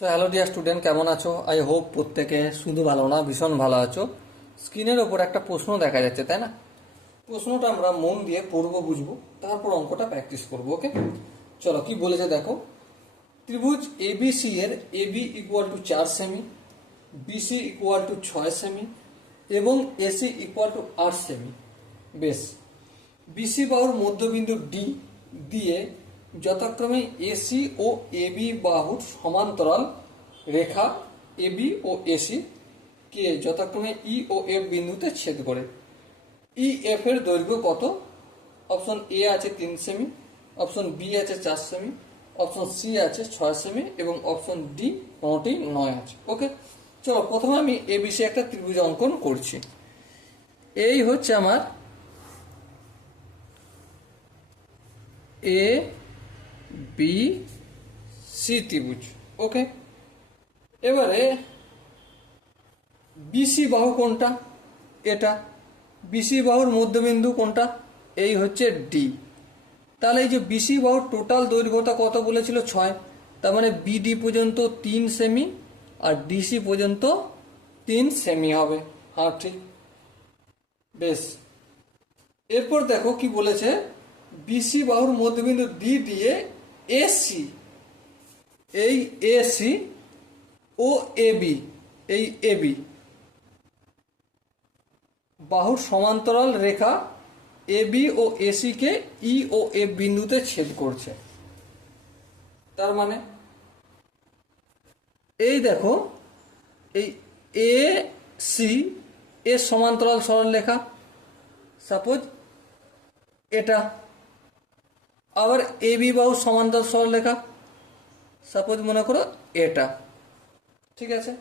তো hello dear student, কেমন আছো? আই হোপ প্রত্যেকে শুধু ভালো না, ভীষণ ভালো আছো। স্ক্রিনের ওপর একটা প্রশ্ন দেখা যাচ্ছে, তাই না? প্রশ্নটা আমরা মন দিয়ে পড়বো, বুঝবো, তারপর অঙ্কটা প্র্যাকটিস করবো। ওকে, চলো কি বলেছে দেখো। ত্রিভুজ এবিসি এর এবি ইকুয়াল টু 4 সেমি, বিসি ইকুয়াল টু 6 সেমি এবং এসি ইকুয়াল টু 8 সেমি। বেশ, বিসি বাহুর মধ্যবিন্দু ডি দিয়ে যথাক্রমে এসি ও এবি বাহুর সমান্তরাল রেখা এবি ও এসি কে যথাক্রমে ই ও এফ বিন্দুতে ছেদ করে ই এফ এর দৈর্ঘ্য কত? অপশন এ আছে 3 সেমি, অপশন বি আছে 4 সেমি, অপশন সি আছে 6 সেমি এবং অপশন ডি কোনোটি নয় আছে। ওকে, চলো প্রথমে আমি এ বিসি একটা ত্রিভুজ অঙ্কন করছি। এই হচ্ছে আমার এ বি সি ত্রিভুজ। ওকে, এবারে বিসি বাহু কোনটা? এটা। বিসি বাহুর মধ্যবিন্দু কোনটা? এই হচ্ছে ডি। তাহলে এই যে বিসি বাহুর টোটাল দৈর্ঘ্যটা কত বলেছিল? 6। তার মানে বিডি পর্যন্ত 3 সেমি আর ডিসি পর্যন্ত 3 সেমি হবে। হ্যাঁ, ঠিক। বেশ, এরপর দেখো কি বলেছে। বিসি বাহুর মধ্যবিন্দু ডি দিয়ে এসি, এই এসি ও এবি, এই এবি বাহুর সমান্তরাল রেখা এবি ও এসি কে ই ও এফ বিন্দুতে ছেদ করছে। তার মানে এই দেখো, এই এ সি এর সমান্তরাল সরলরেখা, সাপোজ এটা। আবার এবি বাহুর সমান্তরাল সরলরেখা, সাপোজ মনে করো এটা। ঠিক আছে,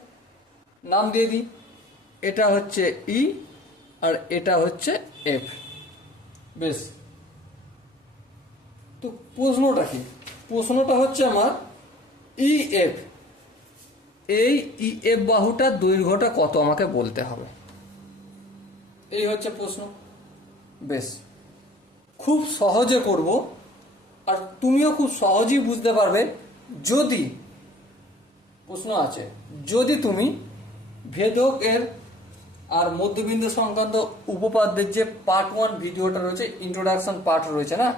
নাম দিয়ে দিই। এটা হচ্ছে ই আর এটা হচ্ছে এফ। বেশ, তো প্রশ্নটা কি? প্রশ্নটা হচ্ছে আমার ই এফ, এই ই এফ বাহুটার দৈর্ঘ্যটা কত আমাকে বলতে হবে। এই হচ্ছে প্রশ্ন। বেশ, খুব সহজে করব আর তুমিও খুব সহজেই বুঝতে পারবে যদি প্রশ্ন আছে, যদি তুমি ভেদক এর আর মধ্যবিন্দু সংক্রান্ত উপপাদ্যের যে পার্ট 1 ভিডিওটা রয়েছে, ইন্ট্রোডাকশন পার্ট রয়েছে না,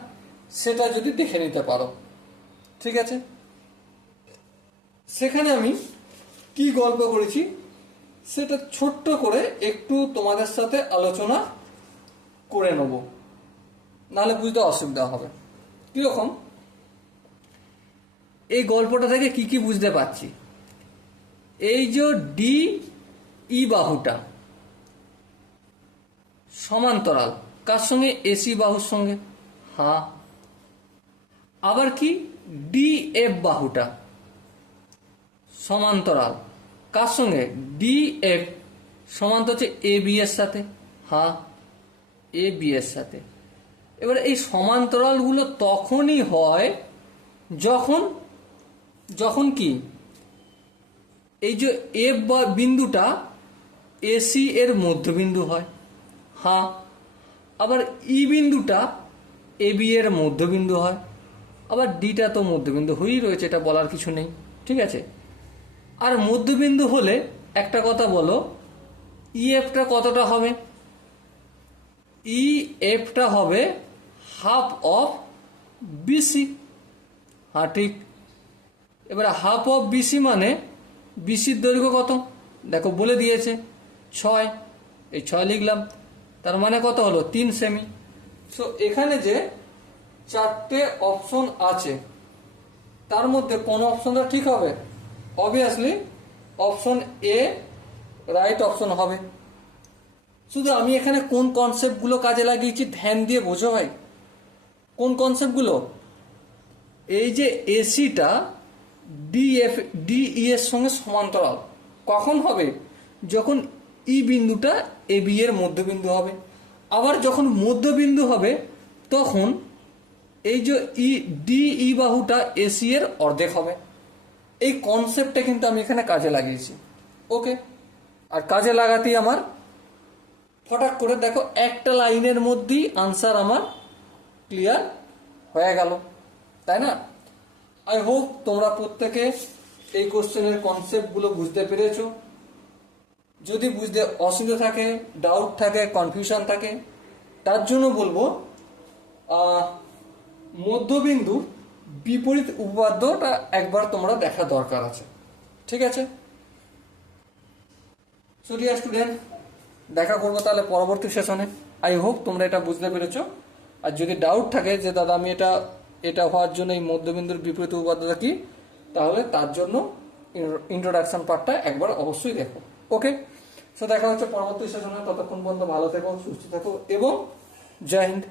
সেটা যদি দেখে নিতে পারো। ঠিক আছে, সেখানে আমি কি গল্প করেছি সেটা ছোট্ট করে একটু তোমাদের সাথে আলোচনা করে নেব, নাহলে বুঝতে অসুবিধা হবে। কিরকম? এই গল্পটা থেকে কি কি বুঝতে পারছি? এই যে ডি ই বাহুটা সমান্তরাল কার সঙ্গে? এসি বাহুর সঙ্গে। হ্যাঁ, আবার কি ডি এফ বাহুটা সমান্তরাল কার সঙ্গে? ডি এফ সমান্তর হচ্ছে এ বি এর সাথে। হ্যাঁ, এ বি এর সাথে। এবার এই সমান্তরালগুলো তখনই হয় যখন যখন কি এই যে এফ বা বিন্দুটা এসি এর মধ্যবিন্দু হয়। হ্যাঁ, আবার ই বিন্দুটা এ বি এর মধ্যবিন্দু হয়। আবার ডিটা তো মধ্যবিন্দু হয়েই রয়েছে, এটা বলার কিছু নেই। ঠিক আছে, আর মধ্যবিন্দু হলে একটা কথা বলো, ই এফটা কতটা হবে? ই এফটা হবে হাফ অফ বিসি। হ্যাঁ, ঠিক। এবার হাফ অফ বিসি মানে বিসির দৈর্ঘ্য কত? দেখো বলে দিয়েছে 6, এই 6 লিখলাম। তার মানে কত হলো? 3 সেমি। সো এখানে যে 4টে অপশন আছে তার মধ্যে কোন অপশনটা ঠিক হবে? Obviously option A right option হবে। শুধু আমি এখানে কোন কনসেপ্টগুলো কাজে লাগিয়েছি ধ্যান দিয়ে বোঝো ভাই। কোন কনসেপ্টগুলো? এই যে এসিটা ডিই এর সঙ্গে সমান্তরাল কখন হবে? যখন ই বিন্দুটা এ বি এর মধ্যবিন্দু হবে। আবার যখন মধ্যবিন্দু হবে তখন এই যে ডিই বাহুটা এসি এর অর্ধেক হবে। এই কনসেপ্টটা কিন্তু আমি এখানে কাজে লাগিয়েছি। ওকে, আর কাজে লাগাতেই আমার ফটাক করে দেখো একটা লাইনের মধ্যেই আনসার আমার ক্লিয়ার হয়ে গেল, তাই না? আই হোপ তোমরা প্রত্যেকে এই কোশ্চেনের কনসেপ্টগুলো বুঝতে পেরেছো। যদি বুঝতে অসুবিধা থাকে, ডাউট থাকে, কনফিউশন থাকে, তার জন্য বলবো মধ্যবিন্দুর বিপরীত উপপাদ্যটা একবার তোমরা দেখা দরকার আছে। ঠিক আছে, সো ডিয়ার স্টুডেন্ট, দেখা করবো তাহলে পরবর্তী সেশনে। আই হোপ তোমরা এটা বুঝতে পেরেছো। আর যদি ডাউট থাকে যে দাদা আমি এটা হওয়ার জন্য এই মধ্যবিন্দুর বিপরীত উপপাদ্যটা কি, তাহলে তার জন্য ইন্ট্রোডাকশন পার্টটা একবার অবশ্যই দেখো। ওকে, সো দেখা হচ্ছে পরবর্তী সেশনে। ততক্ষণ পর্যন্ত ভালো থেকো, সুস্থ থেকো এবং জয় হিন্দ।